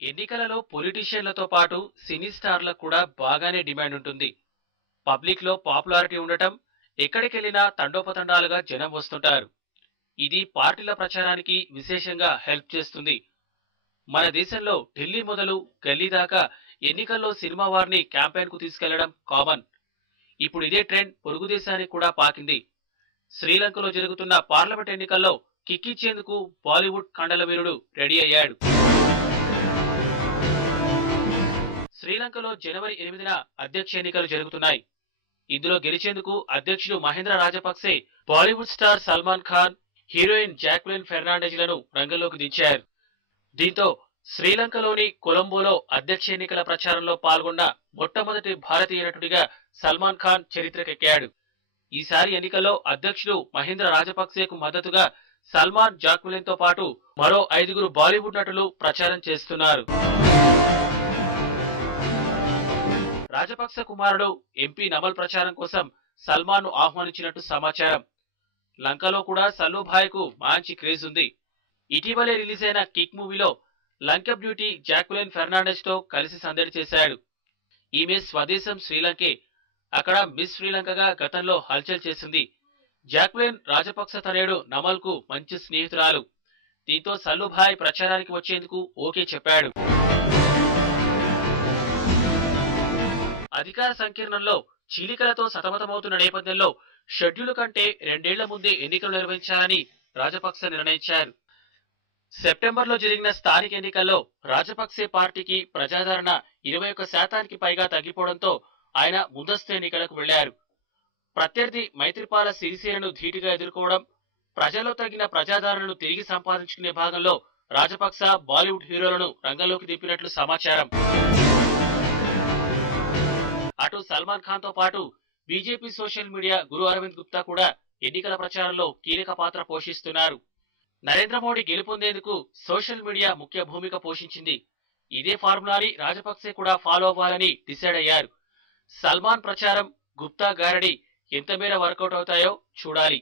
ఎన్నికలలో పొలిటీషియన్లతో పాటు సినీ స్టార్లకు కూడా బాగానే డిమాండ్ ఉంటుంది. పబ్లిక్ లో పాపులారిటీ ఉండటం, ఎక్కడికెళ్లినా తండోపతండాలుగా జనం వస్తుంటారు. ఇది పార్టీల ప్రచారానికి విశేషంగా హెల్ప్ చేస్తుంది. మన దేశంలో ఢిల్లీ మొదలు గల్లీ దాకా ఎన్నికల్లో సినిమా వారిని క్యాంపెయిన్ కు తీసుకెళ్లడం కామన్. ఇప్పుడు ఇదే ట్రెండ్ పొరుగు దేశానికి కూడా పాకింది. శ్రీలంకలో జరుగుతున్న పార్లమెంట్ ఎన్నికల్లో కిక్కిచ్చేందుకు బాలీవుడ్ కండల వీరుడు రెడీ అయ్యాడు. శ్రీలంకలో జనవరి 8న అధ్యక్ష ఎన్నికలు జరుగుతున్నాయి. ఇందులో గెలిచేందుకు అధ్యక్షుడు మహేంద్ర రాజపక్సే బాలీవుడ్ స్టార్ సల్మాన్ ఖాన్, హీరోయిన్ జాక్వెలిన్ ఫెర్నాండెజ్లను రంగంలోకి దించారు. దీంతో శ్రీలంకలోని కొలంబోలో అధ్యక్ష ఎన్నికల ప్రచారంలో పాల్గొన్న మొట్టమొదటి భారతీయ నటుడిగా సల్మాన్ ఖాన్ చరిత్రకెక్కాడు. ఈసారి ఎన్నికల్లో అధ్యక్షుడు మహేంద్ర రాజపక్సేకు మద్దతుగా సల్మాన్, జాక్వెలిన్ తో పాటు మరో 5గురు బాలీవుడ్ నటులు ప్రచారం చేస్తున్నారు. రాజపక్స కుమారుడు ఎంపీ నమల్ ప్రచారం కోసం సల్మాన్ ను ఆహ్వానించినట్టు సమాచారం. లంకలో కూడా సల్లుభాయ్కు మంచి క్రేజ్ ఉంది. ఇటీవలే రిలీజ్ అయిన కిక్ మూవీలో లంక బ్యూటీ జాక్వెలిన్ ఫెర్నాండెజ్ తో కలిసి సందడి చేశాడు. ఈమె స్వదేశం శ్రీలంకే. అక్కడ మిస్ శ్రీలంకగా గతంలో హల్చల్ చేసింది. జాక్వెలిన్ రాజపక్స తనయుడు నమల్ కు మంచి స్నేహితురాలు. దీంతో సల్లుభాయ్ ప్రచారానికి వచ్చేందుకు ఓకే చెప్పాడు. అధికార సంకీర్ణంలో చీలికలతో సతమతమవుతున్న నేపథ్యంలో షెడ్యూల్ కంటే 2 ఏళ్ల ముందే ఎన్నికలు నిర్వహించాలని రాజపక్స నిర్ణయించారు. సెప్టెంబర్లో జరిగిన స్థానిక ఎన్నికల్లో రాజపక్సే పార్టీకి ప్రజాదరణ 21% పైగా తగ్గిపోవడంతో ఆయన ముందస్తు ఎన్నికలకు వెళ్లారు. ప్రత్యర్థి మైత్రిపాల సిరిసేనను ధీటుగా ఎదుర్కోవడం, ప్రజల్లో తగిన ప్రజాదరణను తిరిగి సంపాదించుకునే భాగంలో రాజపక్స బాలీవుడ్ హీరోలను రంగంలోకి దింపినట్లు సమాచారం. అటు సల్మాన్ ఖాన్ తో పాటు బీజేపీ సోషల్ మీడియా గురు అరవింద్ గుప్తా కూడా ఎన్నికల ప్రచారంలో కీలక పాత్ర పోషిస్తున్నారు. నరేంద్ర మోడీ గెలుపొందేందుకు సోషల్ మీడియా ముఖ్య భూమిక పోషించింది. ఇదే ఫార్ములాని రాజపక్సే కూడా ఫాలో అవ్వాలని డిసైడ్ అయ్యారు. సల్మాన్ ప్రచారం, గుప్తా గారడి ఎంత మేర వర్కౌట్ అవుతాయో చూడాలి.